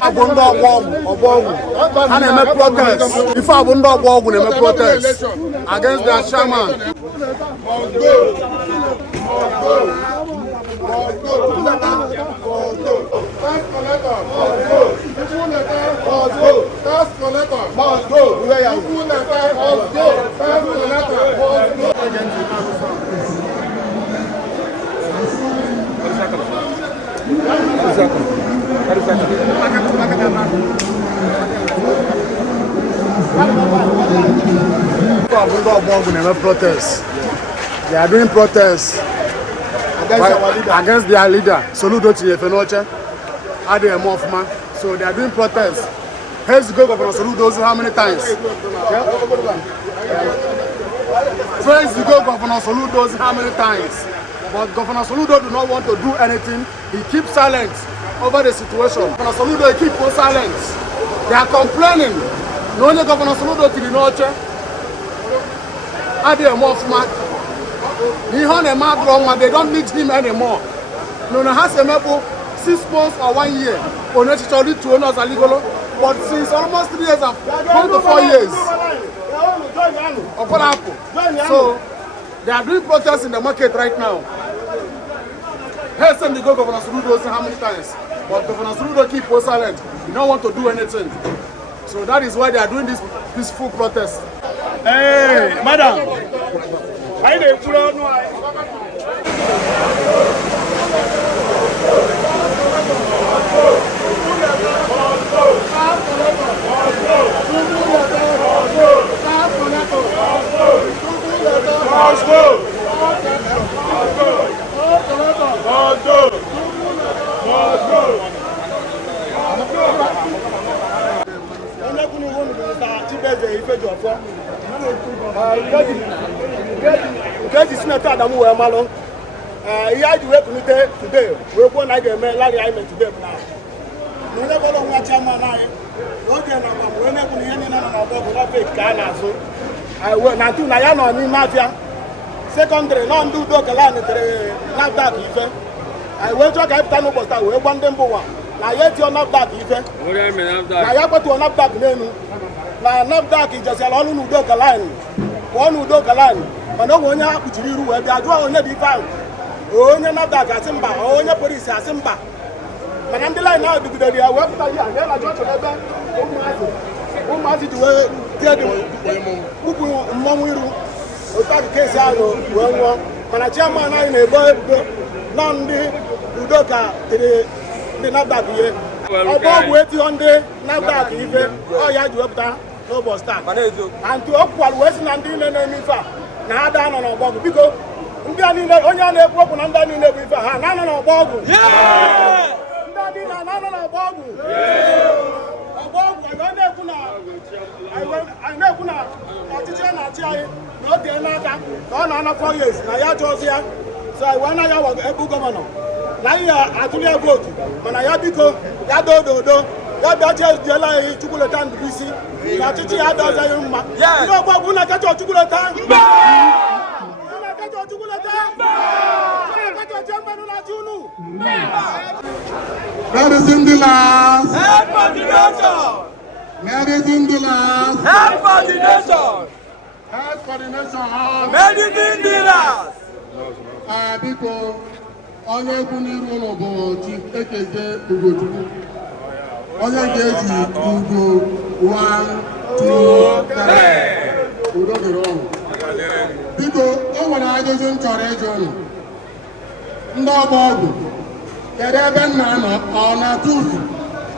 Abunda ogwu and they make protest. If Abunda ogwu they make protest against their shaman. They are doing protests against their leader, Soludo Chiefenoche, Ade Mofma. So they are doing protests. Here's the Governor Soludo how many times? Praise the Governor Soludo how many times? But Governor Soludo do not want to do anything. He keeps silent over the situation. Governor Soludo keeps silent. They are complaining. No only Governor Soludo to the north. Ade Mofma. They don't need him anymore. No, has a maple 6 months or 1 year. Onitsha to owners are legal. But since almost 3 years, going to 4 years. So they are doing protests in the market right now. Here's the Governor Soludo how many times. But Governor Soludo keep silent. He don't want to do anything. So that is why they are doing this peaceful protest. Hey, madam. I didn't put on Get Senator Adamu Malo. He had to work today. We're going to get Larry Iman today now. We never know what chairman I we're never going to fake Ghana. So I went not to Nayano and Mafia. Secondary, non do Dokalan, not that even. I went to a captain of we want them boa. Now yet you're not that even. I have to an up that name. Now not that is just a long Dokalan. One who Dokalan. But no one has to do where they are doing the found. Oh, you're not that Simba, oh, your police are Simba. But I'm the line now to the work that you are going to who must it get the Momu, who got the case out of one. But a chairman, I never none who don't the Nabda here. About waiting on the Nabda even. Oh, yeah, you up there. No more start. And to upward Western and dinner and now down on our bubble because we are in the only problem and done in the river. None on our bubble. Yeah! None on our bubble. Yeah! I know now. I teacher not here. Not the another 4 years. Now you are here. So I want to have a good governor. Now you are actually a vote. When I have to go, that do. That just the line chocolate and BC. Now teaching how does I am. Yeah. No, but when I get your chocolate time. Medicine the last. Help for the nation. Medicine the last. Help for the nation. Help for the nation. Medicine the last. Because onye kwuniru no bo chief Ekeke Ugochukwu. Onye ga-eji ugo 1, 2, 3. Udo dịrị ọnụ. Biko, o nwere ajụjụ m chọrọ ịjụ unu. Ndị ọgba ọgwụ, kedu ebe m na-anọ? Ọ na tufu,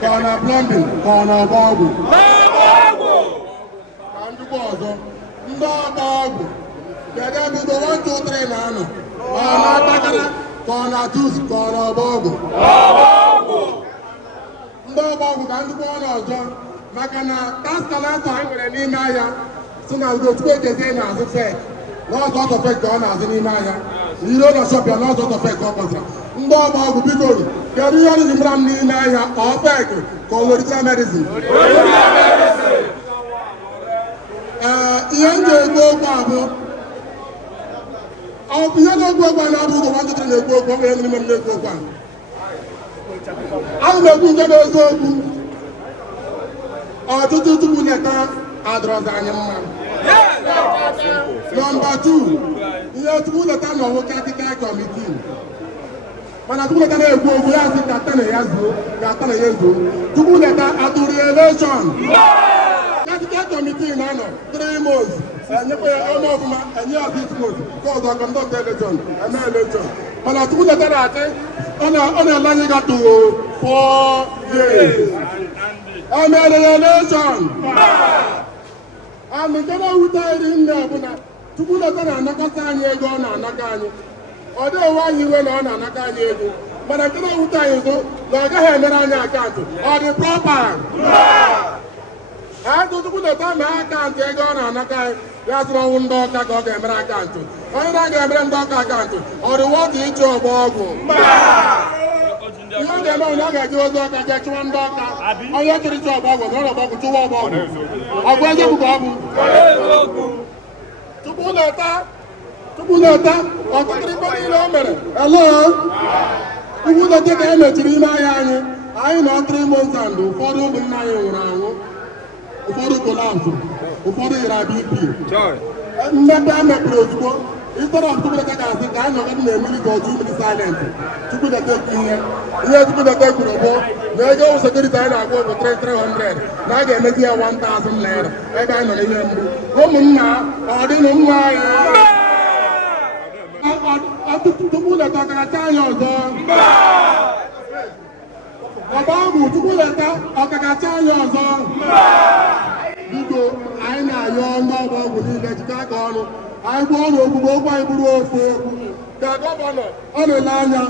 ka ọ na plumbing, ka ọ na ọgba ọgwụ? Ka ndịkwa ọzọ, ndị ọgba ọgwụ, kedu ebe udo 1, 2, 3 na-anọ? Ọ na atakara, ka ọ na tufu, ka ọ na ọgba ọgwụ? Ndị ọgba ọgwụ ka ndịkwa ọnụ ọzọ, maka na paskalata anyị nwere n'ime ahịa si na Ugochukwu ejezie na-azụ fek. N'ọzọ ọzọ fek ka ọ na-azụ n'ime ahịa. Iro na shop ya n'ọzọ ọzọ fek ka ọ kpọtara. Ndị ọgba ọgwụ biko kedu ihe ọdịzi mara m n'ime ahịa ọ fek ka ọ original medicine? Ihe m ga-ekwu okwu abụ ọ bụ ihe na-ekwu okwu a na-abụ ụzọ nwanjụtara na-ekwu okwu ọ nwere ndị m na-ekwu okwu a. ana m ekwu nke bụ eziokwu ọtụtụ tupu leta adọrọzi anyị mma. Nọmba 2, ihe tupu leta nọ nwoke akịka kọmitii mana tupu leta na-ekwu okwu ya sị ka tana ya zuo ka tana ya zuo tupu leta atụrụ elekshọn akịka kọmitii na-anọ 3 months enyekwa ya ọma ọfụma enye ya 6 months nke ọzọ kọndọkt elekshọn eme elekshọn mana tupu leta na-achị ọ na-ele anyị gatụ 4 years emere ya elekshọn and nke na-ewute iri nne ọbụla tupu leta na-anakọta anyị ego ọ na-anaka anyị ọ dịghị anyị iwe na ọ na-anaka anyị ego mana nke na-ewute anyị nso na ọ gaghị emere anyị akaụntụ ọ dị propa atụ tupu leta mee akaụntụ ego ọ na-anaka anyị ya sụrụ ọnwụ ndị ọka ka ọ ga-emere akaụntụ onye na-aga-emere ndị ọka akaụntụ ọ dị wọtụ ịchụ ọgba ọgwụ ihe ọ ga-eme onye ọ ga-eji ozi ọka jee chụwa ndị ọka onye chịrị ịchụ ọgba ọgwụ na ọgba ọgwụ chụwa ọgba ọgwụ ọgwụ eziokwu ka ọ bụ tupu leta ọtụtụ ife niile o mere tupu leta ka e mechiri ime ahịa anyị nọ 3 months and ụfọdụ ụmụnna anyị nwụrụ anwụ ụfọdụ kolapsụ ụfọdụ yiri BP mmepe a mepere ozugbo ịtọrọ tupu leta ga-asị ka anyị nọgọdụ na-emili ka otu mmiri silent tupu leta ekwu ihe tupu leta kwuru bụ na ego ụzọ sekuriti anyị na-agwa bụ 300 na a ga-emezi ya 1,000 naira ebe anyị nọ n'ihe mgbu ụmụnna ọ dịnụ mma anyị tupu leta ọkaracha anyị ọzọ ọba ọgwụ tupu leta ọkaracha anyị ọzọ biko anyị na-ayọ ndị ọgba ọgwụ niile jikọ aka ọnụ anyị gbuo ọnụ ogbugbo okwu anyị bụrụ ofu okwu ka gọvanọ ọ na-ele anya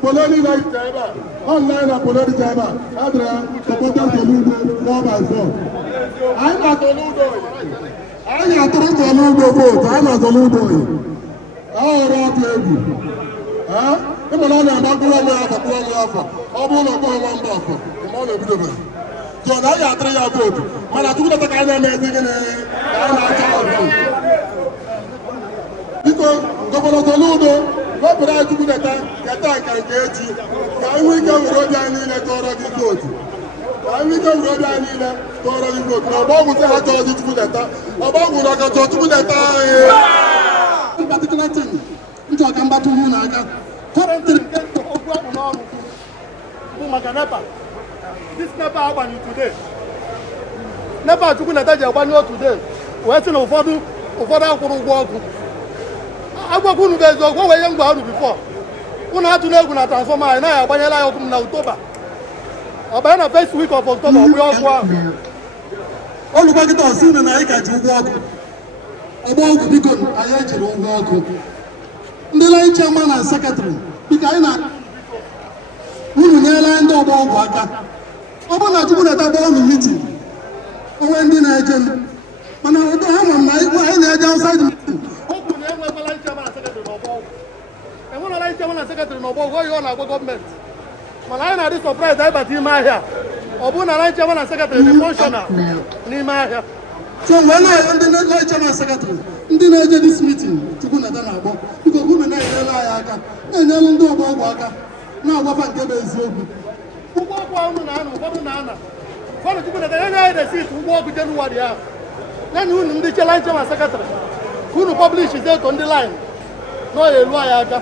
polo niile hicha ebe a ọnlaịn na polo hicha ebe a adịra ya sọpọta Soludo 4x4 anyị na-atọludo anyị atụrụ Soludo vootu anyị na-atọludo ọhụrụ ọtụ egwu ịma na ọ na-agbakọrọ onwe ya afọ afọ ọ bụrụ na ọkpọ nwa mba ọkọ ma ọ na-ebidobeghị so na anyị atụrụ ya vootu mana tupu leta ka anyị na-emezi gịnị ka anyị na-acha ọzọ biko gọvanọ Soludo wepụrụ anyị tupu leta nka nke echi ka anyị nwee ike were obi anyị niile tụọrọ gị vootu ka anyị nwee ike were obi anyị niile tụọrọ gị vootu na ọgba ọgwụ sị ha chọọ gị tupu leta ọgba ọgwụ na ọkachọ tupu leta anyị particular thing nchọ ka mgbatụ ugwu n'aka kọrentịrị nke okwu akpụ n'ọnụ bụ maka NEPA this NEPA agbanyụ today NEPA chukwu leta ji agbanyụ today wee sị na ụfọdụ akwụrụ ụgwọ ọkụ agwakwu unu bụ eziokwu o wee ihe ngwa ọrụ bifọ unu atụ n'egwu na transfọma anyị naghị agbanyela ya ọkụ m na Oktoba ọ banye na first week of October ọ bụ ya ọkụ ahụ olùgbàgìtà ọ̀sìn nínú anyị ka ji ụgwọ ọkụ ọgba ọgwụ biko anyị ejiri ụgwọ ọkụ ndị line chairman na sekretrị biko anyị na unu nyere ndị ọgba ọgwụ aka ọ bụrụ na Chukwu na-eta gba ọnụ mitin onwe ndị na-eje mana ha ma na anyị na-eje outside mitin ọgwụ na-enwekwa line chairman na sekretrị na ọgba ọgwụ enwere line chairman na sekretrị na ọgba ọgwụ oyi ọ na-agwa gọọmenti mana anyị na-adị sọpraịz anyị bata ime ahịa ọ bụrụ na line chairman na sekretrị dị fọnshọnal n'ime ahịa so mgbe na-ayọ ndị line chairman na sekretrị ndị na-eje dis mitin Chukwu na-eta na-agbọ biko gọọmenti na-enyere anyị aka na-enyere ndị ọgba ọgwụ aka na-agwafa nke bụ eziokwu ụgwọ ọgwụ ahụ na-ana ụfọdụ na-ana ụfọdụ Chukwu na-eta enye anyị resit ụgwọ ọgwụ Jenụwarị ahụ ya na unu ndị che line chairman sekretrị ka unu pọblish eto ndị line na ọ ya elu anyị aka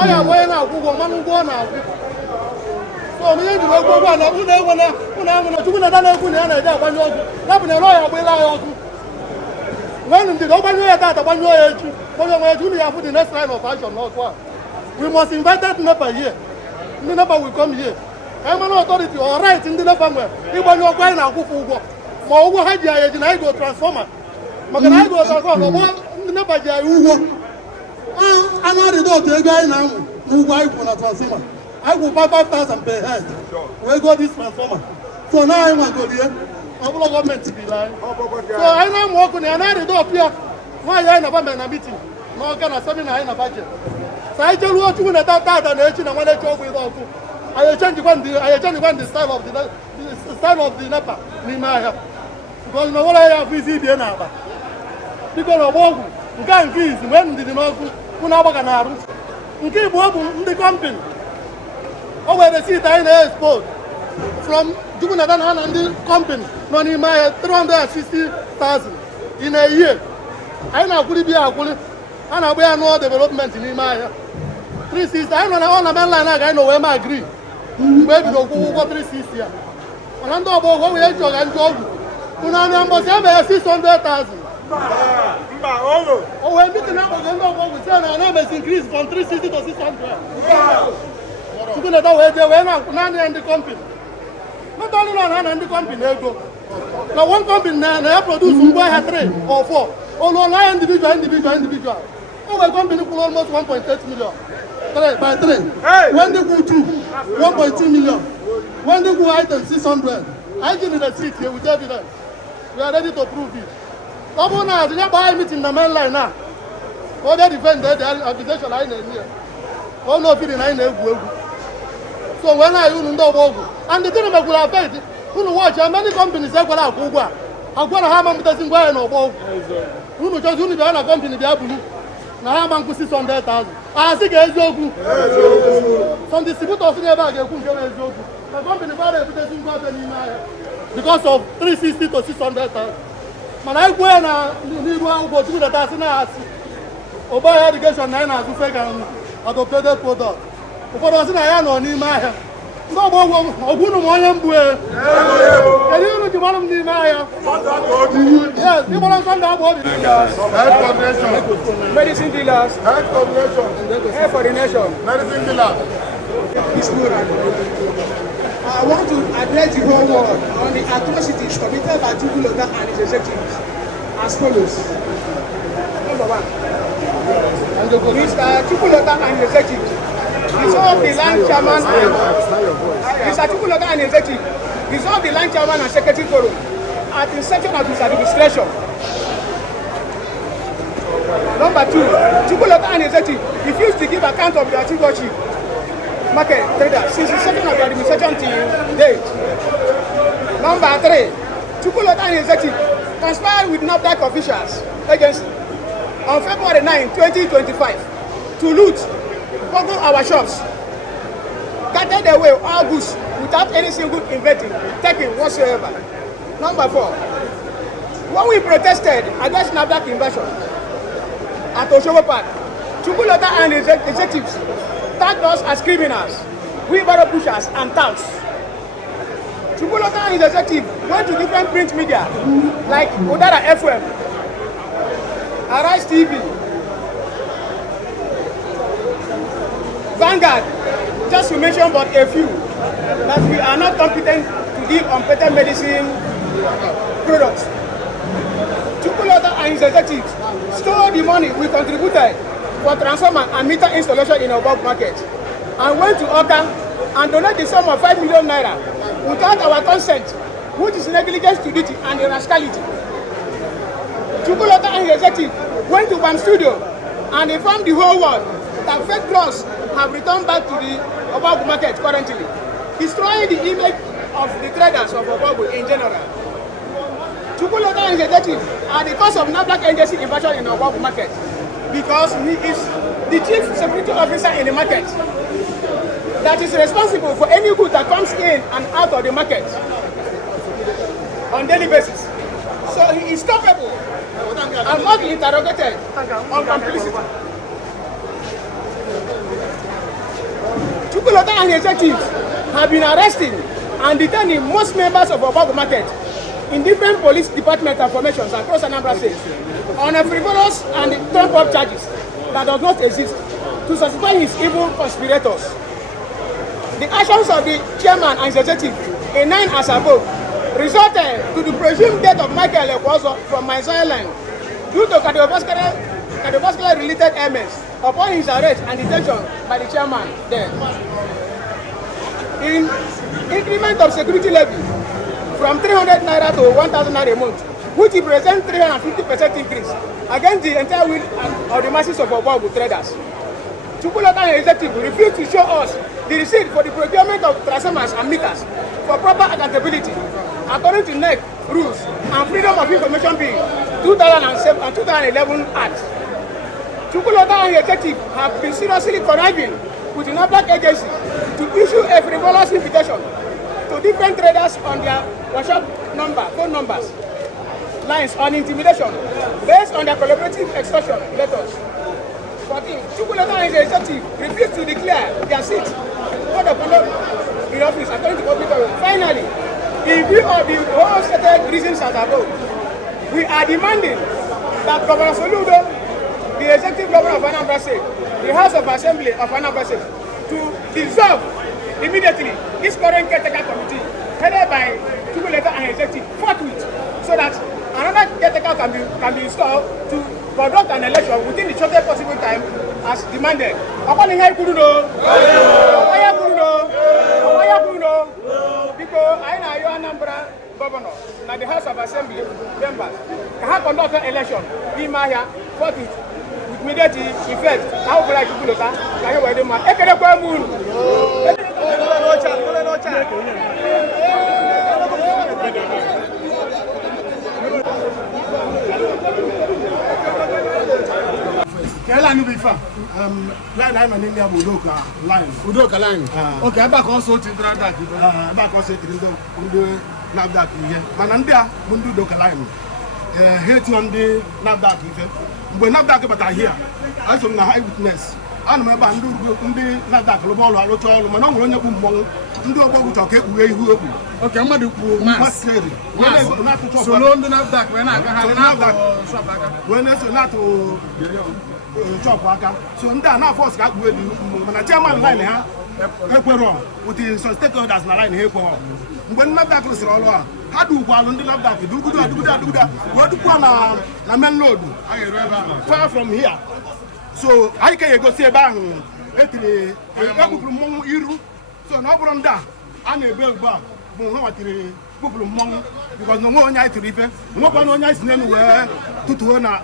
ọ ya bụ onye na-akwụ ụgwọ mmanụ ụgwọ ọ na-akwụ so onye jiri okwu ụgwọ na unu enwena unu amụ na Chukwu na-eta na-ekwu na ya na-eje agbanye ọkụ napụnyere ọ ya agbanyela anyị ọkụ nwenu ndidi ọ gbanyụọ ya tata gbanyụọ ya echi onye nwe eji unu ya fụ the next line of action n'ọkụ a we must invite NEPA here ndị NEPA will come here Emana authority or right ndị NEPA nwe ịgbanye ọkụ anyị na-akwụfụ ụgwọ ma ụgwọ ha ji anyị eji na anyị go transformer maka na anyị go transformer ọgbọ ndị NEPA ji anyị ụgwọ anya arịdo otu ego anyị na-amụ n'ụgwọ anyị kwụ na transformer anyị kwụ 5,000 per head wee go this transformer so na anyị nwagolie ọ bụla gọọmenti biri anyị so anyị na-amụ ọkụ na ya na-arịdo ọkụ ya nwaanyị anyị na-aba mere na mitin n'ọga na semina anyị na bajet so anyị jeruo Chukwu na-eta tata na echi na nwanne echi ọgwụ ịda ọkụ anyị echenjikwa the style of the NEPA n'ime ahịa because na nwere ya afọ isi ibie na akpa biko na ọgba ọgwụ nke izi mgbe ndidi n'ọkụ unu agbaga na arụ nke Igbo bụ ndị kọmpini O were receipt anyị na-export from Jukunatan ha na ndị company nọ n'ime ahịa 360,000 in a year. Anyị na-akwụli biya akwụli. A na-agba ya n'ụlọ development n'ime ahịa. 360 anyị nọ na ọ na mainline aga anyị nọ wee ma agree mgbe ebido kwụkwọ ụgwọ 360 ya. Mana ndị ọgbọ ọgwụ wee ji ọga ndị ọgwụ. Unu anya mbọsị emeghe 600,000. O wee meeting akpọgo ndị ọgbọ ọgwụ sị na na-emezi increase from 360 to 600. Chukwuneta wee jee wee na-akwụ naanị ya ndị company. Not only na ndị company ego. Na one company na ya produce ngwa ahịa 3 or 4. Olu na ya individual. O wee company kwụrụ almost 1.8 million. 3 by 3. When they go 2, 1.2 million. When they go item 600. I give you the receipt here with evidence. We are ready to prove it. Ọ na the buy meeting na mainline na. O dey defend the accusation I na here. O no fit na egwu. So when I unu ndị ọgbọ ọgwụ and the thing will affect unu watch how many companies ekwara akwụ ụgwọ a agwara ha ma mpụtasị ngwa ahịa n'ọgbọ ọgwụ unu chọzi unu bịa na company bịa bulu na ha ma nkwụ 600,000 asị ga eziokwu some distributors n'ebe a ga-ekwu nke bụ eziokwu na company gbara ebutezi ngwa ahịa n'ime ahịa because of 360 to 600,000 mana anyị kwuo ya na n'iru akwụkwọ Chukwuneta asị na asị Oba irrigation na anyị na-azụ fake and adulterated product ụfọdụ ọsị na ya nọ n'ime ahịa ndị ọgbọ ọgwụ unu ma onye mbụ kedu unu ji mara m n'ime ahịa ịgbara nsọ ndị agba obi Medicine dealers, health for the nation. Medicine dealer. I want to address the whole world on the atrocities committed by Chukwuneta and his executives as follows. Number one, Mr. Chukwuneta and his executives dissolved the land chairman Mr. Chukwuneta and his executive dissolved the land chairman and secretary forum at the inception of his administration. Number two, Chukwuneta and his executive refused to give account of their stewardship market traders since the inception of the administration till date. Number three, Chukwuneta and his executive conspired with NAFDAC officials agency on February 9, 2025 to loot, boggle our shops, carted away all goods without any single inventing taken whatsoever. Number four, when we protested against NAFDAC invasion at Oshobo Park, Chukwuneta and his executives tagged us as criminals, wheelbarrow pushers and touts. Chukwuneta and his executive went to different print media like Odara FM, Arise TV, Vanguard, just to mention but a few, that we are not competent to deal on better medicine products. Chukwuneta and his executives stole the money we contributed for transformer and meter installation in our bulk market and went to Oka and donated the sum of 5 million naira without our consent, which is negligence to duty and rascality. Chukwuneta and his executive went to Bam Studio and informed the whole world that fake drugs have returned back to the Obagu market currently, destroying the image of the traders of Obagu in general. Chukwuneta and his executive are the cause of NAFDAC agency invasion in the Obagu market because he is the chief security officer in the market that is responsible for any good that comes in and out of the market on daily basis. So he is culpable and must be interrogated on complicity. Chukwuneta and his executives have been arresting and detaining most members of Obagu market in different police department and formations across Anambra State on a frivolous and trump-up charges that does not exist to satisfy his evil conspirators. The actions of the chairman and his executive in 9 as above resulted to the presumed death of Michael Ekwozo from my land due to cardiovascular related ailments upon his arrest and detention by the chairman there. In increment of security levy from 300 naira to 1,000 naira a month, which represents 350% increase against the entire will of the masses of Obagu traders. Chukwuneta and his executive refused to show us the receipt for the procurement of transformers and meters for proper accountability according to NEC rules and Freedom of Information Bill 2007 and 2011 Act. Chukwuneta and his executive have been seriously conniving with the NAFDAC agency to issue a frivolous invitation to different traders on their workshop phone numbers, lines on intimidation based on their collaborative extortion letters. 14. Chukwuleta and his executive refused to declare their seat for the in office according to public authority. Finally, in view of the whole stated reasons as above, we are demanding that Governor Soludo, the executive governor of Anambra State, the House of Assembly of Anambra State, to dissolve immediately this current caretaker committee headed by Chukwuleta and executive forthwith, so that another caretaker can be installed to conduct an election within the shortest possible time as demanded. Because I know Anambra governor and the House of Assembly members can conduct an election in Maya forthwith with immediate effect. How will I do that? Can you wear the man? Line be far. Line I'm in India line. Udoka line. Okay, back also to NAFDAC. Back also to NAFDAC here. Mananda mundu doka line. Hate on the NAFDAC effect. When NAFDAC but I hear, as on the high witness. I'm a bandu the NAFDAC global or total man on your boom. Ndo obo talk we who. Okay, I'm do mass. So no NAFDAC when I can NAFDAC. When it's not to chop waka. So na force ka we do. Na chairman line ha. Ekwero with the stakeholders na line he ko. When NAFDAC is all ha do kwalu ndi NAFDAC do gudu. What do na main road. Far from here. So I can go see ba etire ekupuru mo iru. So no bronda ana ebe gba bo ho watire ekupuru mo because no mo onya itiri ife. No kwa no onya isine we tutu na